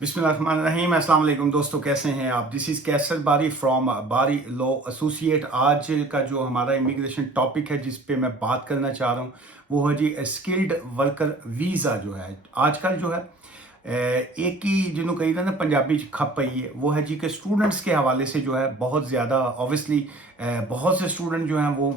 बिस्मिल्लाहिर्रहमानिर्रहीम। अस्सलाम वालेकुम दोस्तों, कैसे हैं आप? दिस इज़ कैसर बारी फ्रॉम बारी लॉ एसोसिएट। आज का जो हमारा इमिग्रेशन टॉपिक है जिस पे मैं बात करना चाह रहा हूँ वो है जी स्किल्ड वर्कर वीज़ा। जो है आजकल जो है एक ही जिन्हों कही ना पंजाबी च खप पई है वो है जी कि स्टूडेंट्स के हवाले से जो है बहुत ज़्यादा ऑब्वियसली बहुत से स्टूडेंट जो हैं वो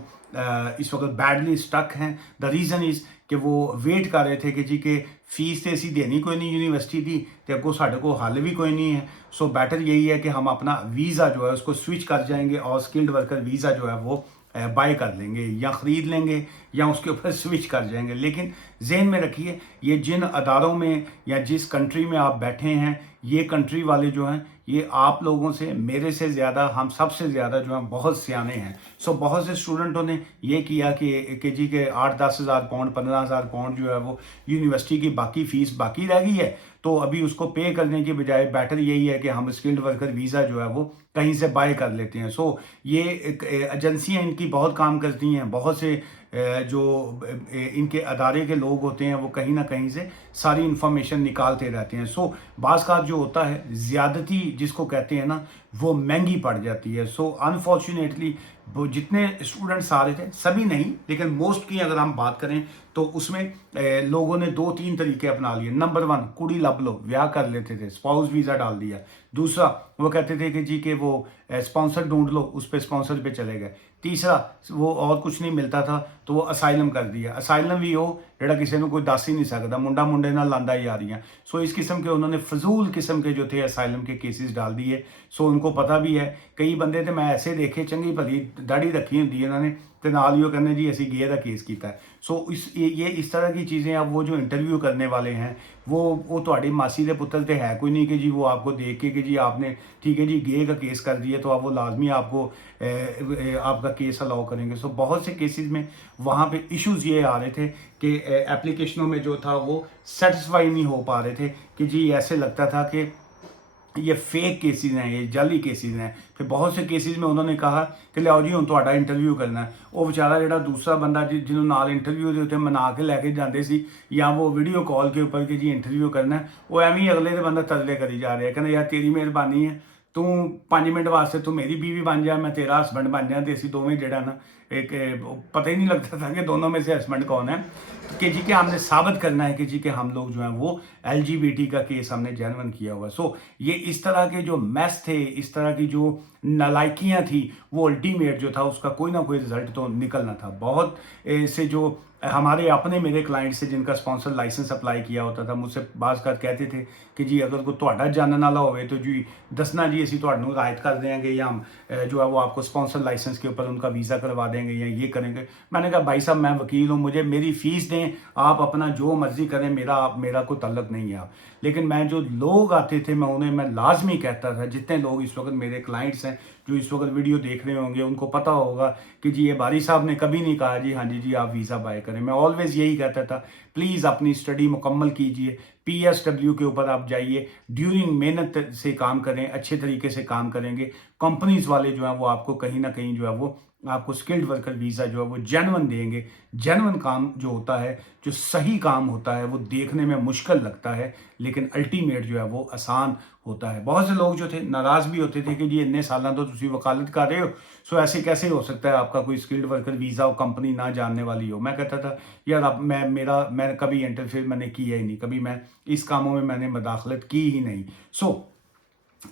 इस वक्त बैडली स्टक हैं। द रीज़न इज़ कि वो वेट कर रहे थे कि जी के फीस तो असी देनी कोई नहीं यूनिवर्सिटी की, तो अगों साढ़े को हल भी कोई नहीं है। सो बेटर यही है कि हम अपना वीज़ा जो है उसको स्विच कर जाएंगे और स्किल्ड वर्कर वीज़ा जो है वो बाय कर लेंगे या ख़रीद लेंगे या उसके ऊपर स्विच कर जाएंगे। लेकिन जहन में रखिए, ये जिन अदारों में या जिस कंट्री में आप बैठे हैं, ये कंट्री वाले जो हैं ये आप लोगों से, मेरे से ज़्यादा, हम सबसे ज़्यादा जो हैं बहुत सियाने हैं। सो बहुत से स्टूडेंटों ने ये किया कि जी के 8-10 हज़ार पाउंड 15,000 पाउंड जो है वो यूनिवर्सिटी की बाकी फ़ीस बाकी रह गई है, तो अभी उसको पे करने के बजाय बेटर यही है कि हम स्किल्ड वर्कर वीज़ा जो है वो कहीं से बाय कर लेते हैं। सो ये एजेंसियाँ इनकी बहुत काम करती हैं। बहुत से जो इनके अदारे के लोग होते हैं वो कहीं ना कहीं से सारी इंफॉर्मेशन निकालते रहते हैं। सो बाज़ का जो होता है ज़्यादती जिसको कहते हैं ना, वो महंगी पड़ जाती है। सो अनफॉर्चुनेटली वो जितने स्टूडेंट्स आ रहे थे, सभी नहीं लेकिन मोस्ट की अगर हम बात करें तो उसमें लोगों ने 2-3 तरीके अपना लिए। नंबर 1, कुड़ी लब लो, ब्याह कर लेते थे, स्पाउस वीज़ा डाल दिया। दूसरा, वो कहते थे कि जी के वो स्पॉन्सर ढूंढ लो, उस पर स्पॉन्सर पे चले गए। तीसरा, वो और कुछ नहीं मिलता था तो वो असाइलम कर दिया। असाइलम भी हो जड़ा किसी को कोई दस ही नहीं सकता, मुंडा मुंडे नाल लांदा ही आ रही हैं। सो इस किस्म के उन्होंने फजूल किस्म के जो थे असाइलम के केसेस डाल दिए। सो उनको पता भी है, कई बंदे तो मैं ऐसे देखे चंगी भली दाढ़ी रखी होंगी उन्होंने तो नाल ही वो कहने जी असी गे का केस किया है। सो ये इस तरह की चीज़ें, अब वो जो इंटरव्यू करने वाले हैं वो थोड़ी मासी के पुत्र तो है कोई नहीं कि जी वो आपको देख के कि जी आपने ठीक है जी गे का केस कर दिया तो अब वो लाजमी आपको आपका केस अलाउ करेंगे। सो बहुत से केसेस में वहाँ पे इश्यूज ये आ रहे थे कि एप्लीकेशनों में जो था वो सेटिस्फाई नहीं हो पा रहे थे कि जी ऐसे लगता था कि ये फेक केसेस हैं, ये जाली केसेस हैं। फिर बहुत से केसेस में उन्होंने कहा कि लियाओ जी हुण तुहाडा इंटरव्यू करना है। वो बेचारा जो दूसरा बंदा जिन्होंने नाल इंटरव्यू के उत्ते मना के लैके जाते सी या वो वीडियो कॉल के ऊपर कि जी इंटरव्यू करना है, वो एवं ही अगले दे बंदा तरले करी जा रहा है, कहते यार तेरी मेहरबानी है, तू 5 मिनट वास्ते तू मेरी बीवी बन जा, मैं तेरा हसबैंड बन जाए, तो असी दोवें जड़ा ना एक पता ही नहीं लगता था कि दोनों में से हस्बैंड कौन है। तो कि जी के हमने साबित करना है कि जी के हम लोग जो हैं वो LGBT का केस हमने जेन्युइन किया हुआ है। सो ये इस तरह के जो मैस थे, इस तरह की जो नालायकियाँ थी, वो अल्टीमेट जो था उसका कोई ना कोई रिजल्ट तो निकलना था। बहुत से जो हमारे अपने मेरे क्लाइंट से जिनका स्पॉन्सर लाइसेंस अप्लाई किया होता था, मुझसे बाज़ कर कहते थे कि जी अगर कोई तुहाडा जानने वाला होवे तो जी दसना जी, असी तुहानू रियायत कर देंगे या हम जो है वो आपको स्पॉन्सर लाइसेंस के ऊपर उनका वीज़ा करवा देंगे या ये करेंगे। मैंने कहा भाई साहब मैं वकील हूँ, मुझे मेरी फ़ीस दें, आप अपना जो मर्जी करें, मेरा कोई तल्लक नहीं है आप। लेकिन मैं जो लोग आते थे मैं लाजमी कहता था, जितने लोग इस वक्त मेरे क्लाइंट्स हैं जो इस वक्त वीडियो देख रहे होंगे उनको पता होगा कि जी ये बारी साहब ने कभी नहीं कहा जी हाँ जी आप वीज़ा बाय करें। मैं ऑलवेज़ यही कहता था, प्लीज़ अपनी स्टडी मुकम्मल कीजिए, PSW के ऊपर आप जाइए, ड्यूरिंग मेहनत से काम करें, अच्छे तरीके से काम करेंगे। कंपनीज वाले जो हैं वो आपको कहीं ना कहीं जो है वो आपको स्किल्ड वर्कर वीज़ा जो है वो जेन्युइन देंगे। जेन्युइन काम जो होता है, जो सही काम होता है, वो देखने में मुश्किल लगता है लेकिन अल्टीमेट जो है वो आसान होता है। बहुत से लोग जो थे नाराज़ भी होते थे कि जी इन्ने साल तो तुम वकालत कर रहे हो, सो ऐसे कैसे हो सकता है आपका कोई स्किल्ड वर्कर वीज़ा और कंपनी ना जानने वाली हो। मैं कहता था यार अब मैं कभी इंटरफेयर मैंने किया ही नहीं, कभी मैं इस कामों में मैंने मदाखलत की ही नहीं। सो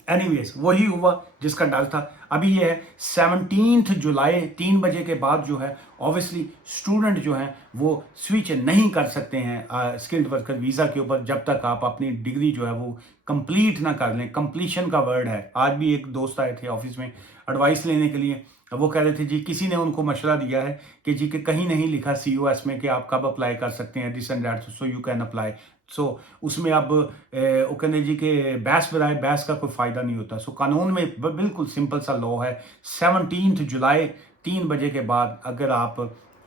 एनीवेज वही हुआ जिसका डर था। अभी ये है 17 जुलाई 3 बजे के बाद जो है ऑब्वियसली स्टूडेंट जो हैं वो स्विच नहीं कर सकते हैं स्किल्ड वर्कर वीज़ा के ऊपर जब तक आप अपनी डिग्री जो है वो कंप्लीट ना कर लें। कंप्लीशन का वर्ड है। आज भी एक दोस्त आए थे ऑफिस में एडवाइस लेने के लिए, वो कह रहे थे जी किसी ने उनको मशवरा दिया है कि जी कि कहीं नहीं लिखा COS में कि आप कब अप्लाई कर सकते हैं, this and that, so you can apply. So उसमें अब वो कहते जी कि बहस बनाए, बहस का कोई फ़ायदा नहीं होता। सो कानून में बिल्कुल सिंपल सा लॉ है, 17 जुलाई 3 बजे के बाद अगर आप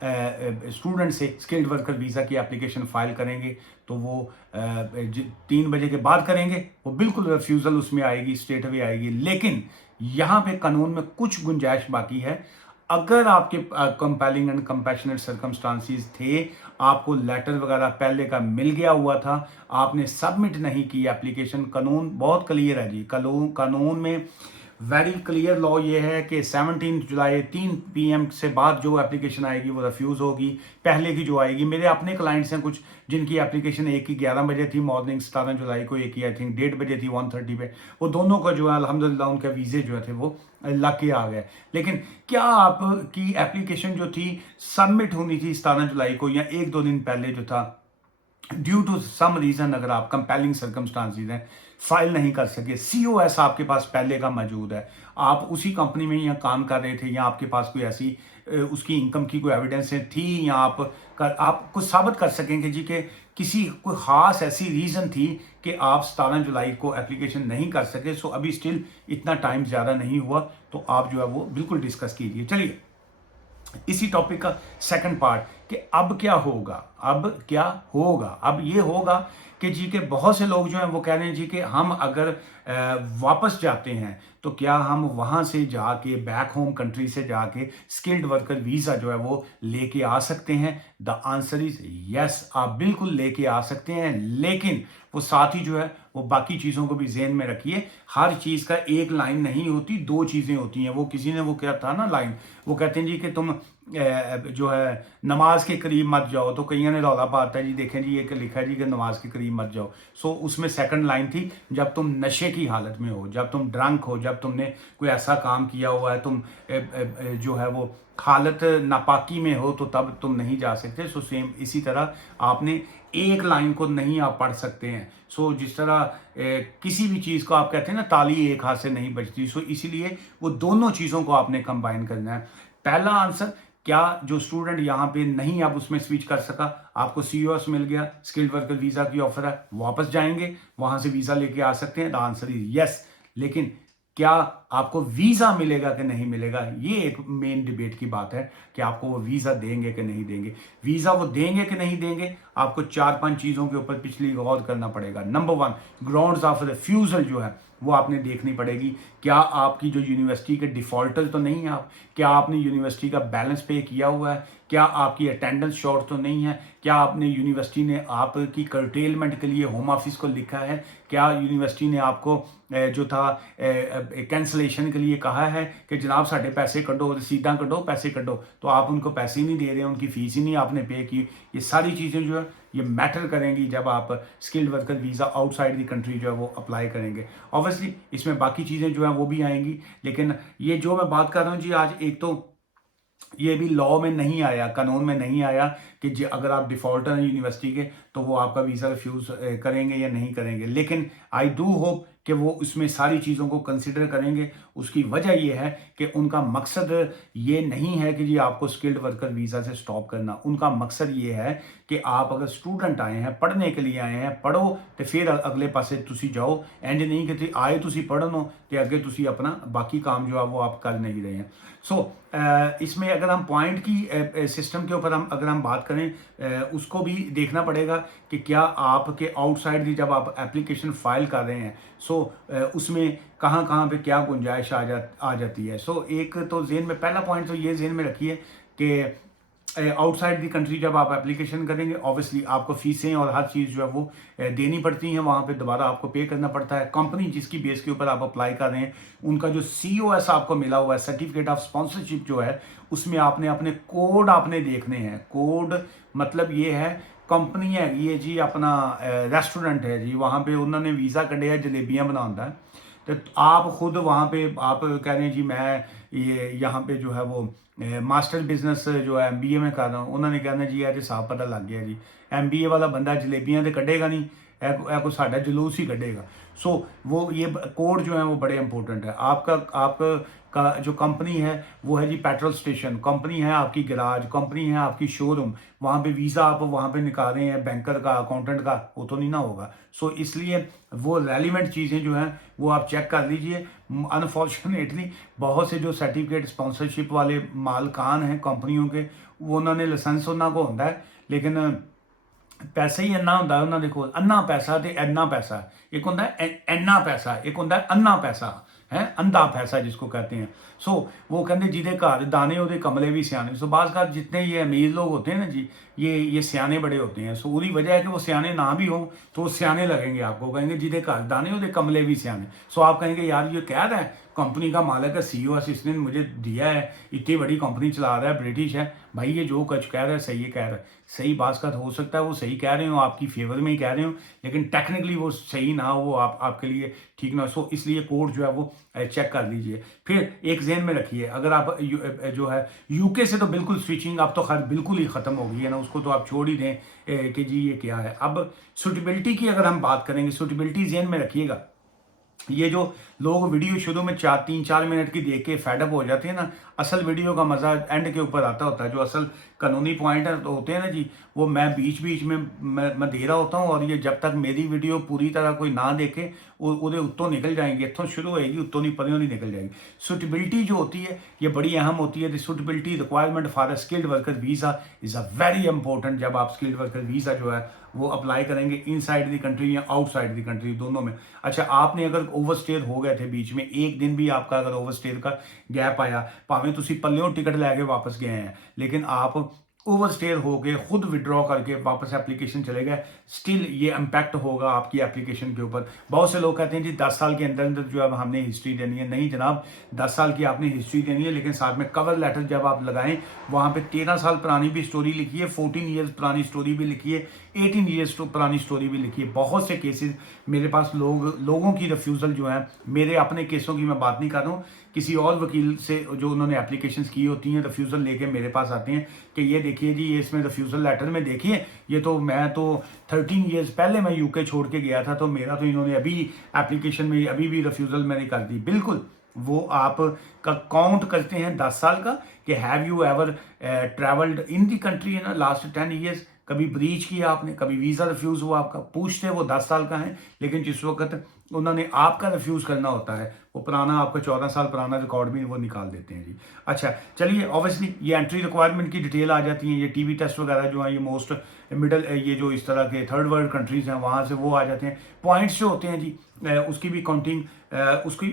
स्टूडेंट से स्किल्ड वर्कर वीज़ा की एप्लीकेशन फाइल करेंगे तो वो 3 बजे के बाद करेंगे, वो बिल्कुल रिफ्यूज़ल उसमें आएगी, स्ट्रेट अवे आएगी। लेकिन यहाँ पे कानून में कुछ गुंजाइश बाकी है। अगर आपके कंपेलिंग एंड कंपैशनेट सर्कमस्टांसिस थे, आपको लेटर वगैरह पहले का मिल गया हुआ था, आपने सबमिट नहीं की एप्लीकेशन, कानून बहुत क्लियर है जी। कानून में वेरी क्लियर लॉ ये है कि 17 जुलाई 3 PM से बाद जो एप्लीकेशन आएगी वो रिफ्यूज़ होगी। पहले की जो आएगी, मेरे अपने क्लाइंट्स हैं कुछ जिनकी एप्लीकेशन एक की 11 बजे थी मॉर्निंग, 17 जुलाई को, एक की आई थिंक 1:30 बजे थी 1:30 पे। वो दोनों का जो है अल्हम्दुलिल्लाह उनके वीज़े जो थे वो लग के आ गए। लेकिन क्या आपकी एप्लीकेशन जो थी सबमिट होनी थी 17 जुलाई को या एक दो दिन पहले जो था, ड्यू टू सम रीजन अगर आप कंपेलिंग सर्कमस्टांसिस हैं फाइल नहीं कर सके, सीओएस आपके पास पहले का मौजूद है, आप उसी कंपनी में या काम कर रहे थे, या आपके पास कोई ऐसी उसकी इनकम की कोई एविडेंस थी, या आप कुछ साबित कर सकेंगे जी कि किसी कोई खास ऐसी रीजन थी कि आप 17 जुलाई को एप्लीकेशन नहीं कर सके। सो अभी स्टिल इतना टाइम ज़्यादा नहीं हुआ, तो आप जो है वो बिल्कुल डिस्कस कीजिए। चलिए इसी टॉपिक का सेकंड पार्ट कि अब क्या होगा। अब ये होगा कि जी के बहुत से लोग जो हैं वो कह रहे हैं जी कि हम अगर वापस जाते हैं तो क्या हम वहां से जाके बैक होम कंट्री से जाके स्किल्ड वर्कर वीज़ा जो है वो लेके आ सकते हैं। द आंसर इज यस, आप बिल्कुल लेके आ सकते हैं, लेकिन वो साथ ही जो है वो बाकी चीज़ों को भी ज़हन में रखिए। हर चीज़ का एक लाइन नहीं होती, दो चीज़ें होती हैं। वो किसी ने वो क्या था ना लाइन, वो कहते हैं जी कि तुम जो है नमाज के करीब मत जाओ, तो कईयों ने रौला पाता है जी, देखें जी ये लिखा है जी कि नमाज के करीब मत जाओ। सो उसमें सेकंड लाइन थी, जब तुम नशे की हालत में हो, जब तुम ड्रंक हो, जब तुमने कोई ऐसा काम किया हुआ है, तुम जो है वो हालत नापाकी में हो, तो तब तुम नहीं जा सकते। सो सेम इसी तरह आपने एक लाइन को नहीं आप पढ़ सकते हैं। सो जिस तरह किसी भी चीज़ को आप कहते हैं ना, ताली एक हाथ से नहीं बजती, सो इसीलिए वो दोनों चीज़ों को आपने कंबाइन करना है। पहला आंसर, क्या जो स्टूडेंट यहाँ पे नहीं अब उसमें स्विच कर सका, आपको सीओएस मिल गया, स्किल्ड वर्कर वीजा की ऑफर है, वापस जाएंगे वहां से वीजा लेके आ सकते हैं। The answer is yes. लेकिन क्या आपको वीजा मिलेगा कि नहीं मिलेगा, ये एक मेन डिबेट की बात है कि आपको वो वीजा देंगे कि नहीं देंगे। वीजा वो देंगे कि नहीं देंगे, आपको 4-5 चीजों के ऊपर पिछली गौर करना पड़ेगा। नंबर 1, ग्राउंड्स ऑफ रिफ्यूजल जो है वो आपने देखनी पड़ेगी। क्या आपकी जो यूनिवर्सिटी के डिफॉल्टर तो नहीं है आप, क्या आपने यूनिवर्सिटी का बैलेंस पे किया हुआ है, क्या आपकी अटेंडेंस शॉर्ट तो नहीं है, क्या आपने यूनिवर्सिटी ने आपकी कर्टेलमेंट के लिए होम ऑफिस को लिखा है, क्या यूनिवर्सिटी ने आपको जो था कैंसलेशन के लिए कहा है कि जनाब साढ़े पैसे कटो, रसीदां कटो, पैसे कटो, तो आप उनको पैसे ही नहीं दे रहे, उनकी फीस ही नहीं आपने पे की। ये सारी चीज़ें जो है ये मैटर करेंगी जब आप skilled worker visa outside the country जो है वो अप्लाई करेंगे। ऑब्वियसली इसमें बाकी चीज़ें जो है वो भी आएंगी, लेकिन ये जो मैं बात कर रहा हूँ जी आज, एक तो ये भी लॉ में नहीं आया, कानून में नहीं आया कि अगर आप डिफॉल्टर हैं यूनिवर्सिटी के तो वो आपका वीज़ा रिफ्यूज़ करेंगे या नहीं करेंगे। लेकिन आई डू होप कि वो उसमें सारी चीज़ों को कंसिडर करेंगे। उसकी वजह ये है कि उनका मकसद ये नहीं है कि जी आपको स्किल्ड वर्कर वीज़ा से स्टॉप करना। उनका मकसद ये है कि आप अगर स्टूडेंट आए हैं, पढ़ने के लिए आए हैं, पढ़ो तो फिर अगले पासे तुसी जाओ। इंज नहीं कि आए तुसी पढ़न हो तो अगे तुसी अपना बाकी काम जो है वो आप कर नहीं रहे हैं। सो इसमें अगर हम पॉइंट की सिस्टम के ऊपर अगर हम बात करें, उसको भी देखना पड़ेगा कि क्या आपके आउटसाइड की जब आप एप्लीकेशन फाइल कर रहे हैं, सो उसमें कहाँ कहाँ पे क्या गुंजाइश आ जाती है। सो एक तो जेन में पहला पॉइंट तो ये जेन में रखिए कि आउटसाइड दी कंट्री जब आप एप्लीकेशन करेंगे, ऑब्वियसली आपको फीसें और हर चीज़ जो है वो देनी पड़ती हैं, वहाँ पे दोबारा आपको पे करना पड़ता है। कंपनी जिसकी बेस के ऊपर आप अप्लाई कर रहे हैं, उनका जो सीओएस आपको मिला हुआ है, सर्टिफिकेट ऑफ स्पॉन्सरशिप जो है, उसमें आपने अपने कोड आपने देखने हैं। कोड मतलब ये है, कंपनी है ये जी, अपना रेस्टोरेंट है जी, वहाँ पे उन्होंने वीज़ा कढ़े है जलेबियाँ बनाता है, तो आप खुद वहाँ पे आप कह रहे हैं जी मैं ये यहाँ पे जो है वो मास्टर बिजनेस जो है एमबीए में कर रहा हूँ, उन्होंने कहना जी यार साफ पता लग गया जी, एमबीए वाला बंदा जलेबियाँ तो कढ़ेगा नहीं, को साढ़ा जुलूस ही कढ़ेगा। सो वो ये कोड जो है वो बड़े इंपॉर्टेंट है। आपका जो कंपनी है वो है जी पेट्रोल स्टेशन, कंपनी है आपकी गैराज, कंपनी है आपकी शोरूम, वहाँ पे वीज़ा आप वहाँ पे निकाल रहे हैं बैंकर का, अकाउंटेंट का, वो तो नहीं ना होगा। सो इसलिए वो रेलिवेंट चीज़ें जो हैं वो आप चेक कर लीजिए। अनफॉर्चुनेटली बहुत से जो सर्टिफिकेट स्पॉन्सरशिप वाले मालकान हैं कंपनियों के, वो उन्होंने लाइसेंस उन्होंने को होता है, लेकिन पैसे ही अन्ना होंगे उन्होंने को। अन्ना पैसा तो अन्ना पैसा, एक होंगे अन्ना पैसा, एक होंगे अन्ना पैसा, हैं अंधा पैसा जिसको कहते हैं। सो वो कहते जिदे घर दाने ਉਹਦੇ कमले भी सियाने। सो बाज़ का जितने ये अमीर लोग होते हैं ना जी, ये सियाने बड़े होते हैं। सो पूरी वजह है कि वो सियाने ना भी हों तो वो सियाने लगेंगे आपको, कहेंगे जिदे घर दाने ਉਹਦੇ कमले भी सियाने। सो आप कहेंगे यार ये कह रहा है कंपनी का मालिक है, सीईओ असिस्टेंट मुझे दिया है, इतनी बड़ी कंपनी चला रहा है, ब्रिटिश है भाई, ये जो कुछ कह रहा है सही है कह रहा है। सही बात का हो सकता है वो सही कह रहे हो, आपकी फेवर में ही कह रहे हो, लेकिन टेक्निकली वो सही ना हो, आपके लिए ठीक ना हो। सो इसलिए कोड जो है वो चेक कर लीजिए। फिर एक जेन में रखिए, अगर आप जो है यूके से तो बिल्कुल स्विचिंग अब तो खैर बिल्कुल ही ख़त्म हो गई है ना, उसको तो आप छोड़ ही दें कि जी ये क्या है। अब सूटेबिलिटी की अगर हम बात करेंगे, सूटेबिलिटी जेन में रखिएगा। ये जो लोग वीडियो शुरू में 3-4 मिनट की देख के फेडअप हो जाते हैं ना, असल वीडियो का मज़ा एंड के ऊपर आता होता है। जो असल कानूनी पॉइंट होते हैं ना जी, वो मैं बीच बीच में मैं दे रहा होता हूँ, और ये जब तक मेरी वीडियो पूरी तरह कोई ना देखे वो उत्तों निकल जाएंगे, इतों शुरू होएगी उत्तों नहीं परें नहीं निकल जाएगी। सूटेबिलिटी जो होती है ये बड़ी अहम होती है। The suitability requirement for a skilled worker visa is a very important. जब आप स्किल्ड वर्कर वीज़ा जो है वो अप्लाई करेंगे इनसाइड द कंट्री या आउटसाइड द कंट्री, दोनों में। अच्छा, आपने अगर ओवरस्टेयर हो गए थे बीच में, एक दिन भी आपका अगर ओवरस्टेयर का गैप आया, भावें तुसी पल्लियों टिकट लैके वापस गए हैं, लेकिन आप ओवरस्टेयर हो गए, खुद विड्रॉ करके वापस एप्लीकेशन चले गए, स्टिल ये इम्पैक्ट होगा आपकी एप्लीकेशन के ऊपर। बहुत से लोग कहते हैं जी 10 साल के अंदर अंदर जो है हमने हिस्ट्री देनी है। नहीं जनाब, 10 साल की आपने हिस्ट्री देनी है, लेकिन साथ में कवर लेटर जब आप लगाएं वहाँ पे 13 साल पुरानी भी स्टोरी लिखी है, 14 ईयर्स पुरानी स्टोरी भी लिखी है, 18 ईयर्स पुरानी स्टोरी भी लिखी है। बहुत से केसेस मेरे पास लोगों की रिफ्यूज़ल जो है, मेरे अपने केसों की मैं बात नहीं कर रहा हूँ, किसी और वकील से जो उन्होंने एप्लीकेशंस की होती हैं, रिफ्यूज़ल लेके मेरे पास आते हैं कि ये देखिए जी, ये इसमें रिफ्यूज़ल लेटर में देखिए, ये तो मैं तो 13 ईयर्स पहले मैं यूके छोड़ के गया था, तो मेरा तो इन्होंने अभी एप्लीकेशन में अभी भी रिफ्यूज़ल मैंने कर दी। बिल्कुल वो आप का काउंट करते हैं 10 साल का कि have you ever travelled in the country in last 10 years, कभी ब्रीच किया आपने, कभी वीज़ा रिफ्यूज़ हुआ आपका, पूछते वो 10 साल का है, लेकिन जिस वक्त उन्होंने आपका रिफ्यूज़ करना होता है वो पुराना आपका 14 साल पुराना रिकॉर्ड भी वो निकाल देते हैं जी। अच्छा चलिए, ऑब्वियसली ये एंट्री रिक्वायरमेंट की डिटेल आ जाती है, ये टीवी टेस्ट वगैरह जो है ये मोस्ट मिडल ये जो इस तरह के थर्ड वर्ल्ड कंट्रीज़ हैं वहाँ से वो आ जाते हैं। पॉइंट्स जो होते हैं जी उसकी भी काउंटिंग,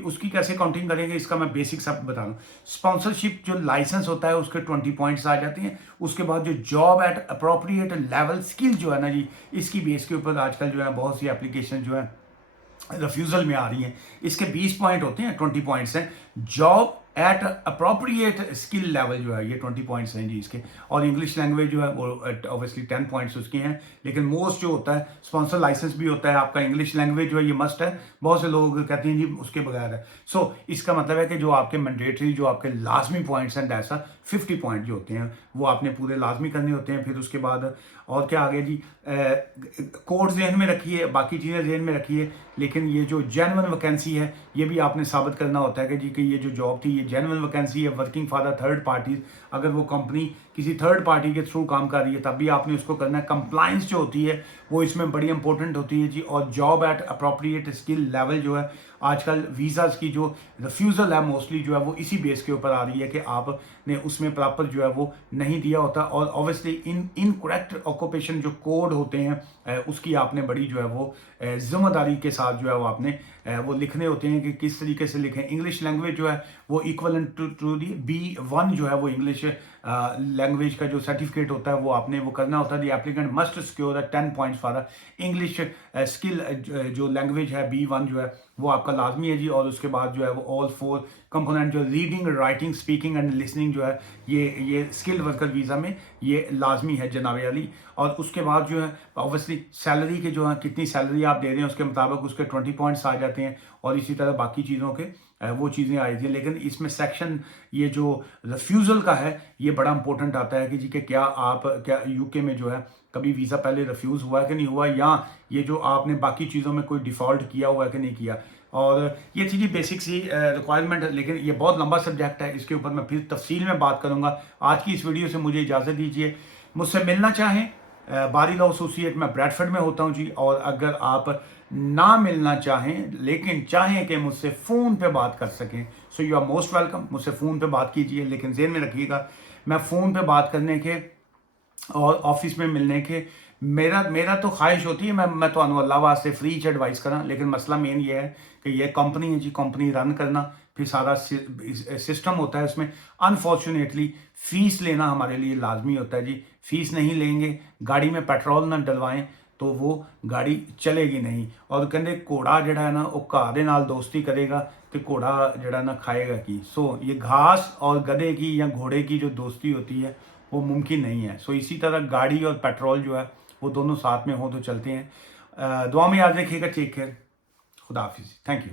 उसकी कैसे काउंटिंग करेंगे इसका मैं बेसिक्स आपको बता दूँ। स्पॉन्सरशिप जो लाइसेंस होता है उसके 20 पॉइंट्स आ जाते हैं। उसके बाद जो job eight appropriate level skill जो है ना जी, इसकी बेस के ऊपर आजकल जो है बहुत सी एप्लीकेशन जो है रिफ्यूज़ल में आ रही हैं, इसके 20 पॉइंट होते हैं, 20 पॉइंट्स हैं। Job eight appropriate skill level जो है ये 20 पॉइंट्स हैं जी इसके। और इंग्लिश लैंग्वेज जो है वो ऑब्वियसली 10 पॉइंट्स उसके हैं, लेकिन मोस्ट जो होता है स्पॉन्सर लाइसेंस भी होता है आपका, इंग्लिश लैंग्वेज जो है ये मस्ट है। बहुत से लोग कहते हैं जी उसके बगैर है। सो इसका मतलब है कि जो आपके मैंडेटरी जो आपके लाजमी पॉइंट्स हैं, ऐसा 50 पॉइंट जो होते हैं वो आपने पूरे लाजमी करने होते हैं। फिर उसके बाद और क्या आगे जी, कोड जहन में रखिए, बाकी चीज़ें जहन में रखिए, लेकिन ये जो जेन्युइन वैकेंसी है ये भी आपने साबित करना होता है कि जी कि ये जो जॉब थी ये जेन्युइन वैकेंसी है, working for the third parties. अगर वो कंपनी किसी थर्ड पार्टी के थ्रू काम कर रही है तब भी आपने उसको करना है। कंप्लाइंस जो होती है वो इसमें बड़ी इंपॉर्टेंट होती है जी। और job eight appropriate skill level जो है, आजकल वीज़ाज़ की जो रिफ्यूज़ल है मोस्टली जो है वो इसी बेस के ऊपर आ रही है कि आपने उसमें प्रॉपर जो है वो नहीं दिया होता। और ऑब्वियसली इनकरेक्ट ऑक्यूपेशन जो कोड होते हैं उसकी आपने बड़ी जो है वो जिम्मेदारी के साथ जो है वो आपने वो लिखने होते हैं कि किस तरीके से लिखें। इंग्लिश लैंग्वेज जो है वो इक्वलेंट टू दी B1 जो है वो इंग्लिश लैंग्वेज का जो सर्टिफिकेट होता है वो आपने वो करना होता है। The applicant must secure 10 points for English skill जो लैंग्वेज है B1 जो है वो आपका लाजमी है जी। और उसके बाद जो है वो ऑल 4 कंपोनेंट जो reading, writing, speaking and listening जो है ये स्किल्ड वर्कर वीज़ा में ये लाजमी है जनाब अली। और उसके बाद जो है ऑब्वियसली सैलरी के जो है कितनी सैलरी आप दे रहे हैं उसके मुताबिक उसके 20 पॉइंट्स आ जाते हैं। और इसी तरह बाकी चीज़ों के वो चीज़ें आई थी। लेकिन इसमें सेक्शन ये जो रिफ्यूज़ल का है ये बड़ा इंपॉर्टेंट आता है कि जी कि क्या यूके में जो है कभी वीज़ा पहले रिफ्यूज़ हुआ है कि नहीं हुआ, या ये जो आपने बाकी चीज़ों में कोई डिफ़ॉल्ट किया हुआ है कि नहीं किया। और ये थी जी बेसिक सी रिक्वायरमेंट है, लेकिन ये बहुत लंबा सब्जेक्ट है, इसके ऊपर मैं फिर तफसील में बात करूँगा। आज की इस वीडियो से मुझे इजाज़त दीजिए। मुझसे मिलना चाहें बारी लॉ एसोसिएट, मैं ब्रैडफर्ड में होता हूँ जी। और अगर आप ना मिलना चाहें लेकिन चाहें कि मुझसे फ़ोन पे बात कर सकें, so you are most welcome, मुझसे फ़ोन पे बात कीजिए। लेकिन ज़हन में रखिएगा मैं फ़ोन पे बात करने के और ऑफिस में मिलने के मेरा मेरा तो ख्वाहिश होती है मैं तो अल्लाह वास्ते फ्री च एडवाइस करा, लेकिन मसला मेन ये है कि ये कंपनी है जी, कंपनी रन करना फिर सारा सिस्टम होता है उसमें। अनफॉर्चुनेटली फीस लेना हमारे लिए लाजमी होता है जी। फीस नहीं लेंगे, गाड़ी में पेट्रोल ना डलवाएं तो वो गाड़ी चलेगी नहीं। और कहते घोड़ा जड़ा है ना वो घाह दे नाल दोस्ती करेगा तो घोड़ा जड़ा ना खाएगा की। सो ये घास और गधे की या घोड़े की जो दोस्ती होती है वो मुमकिन नहीं है। सो इसी तरह गाड़ी और पेट्रोल जो है वो दोनों साथ में हो तो चलते हैं। दुआ में याद रखिएगा। Take care. खुदा हाफिज़। Thank you.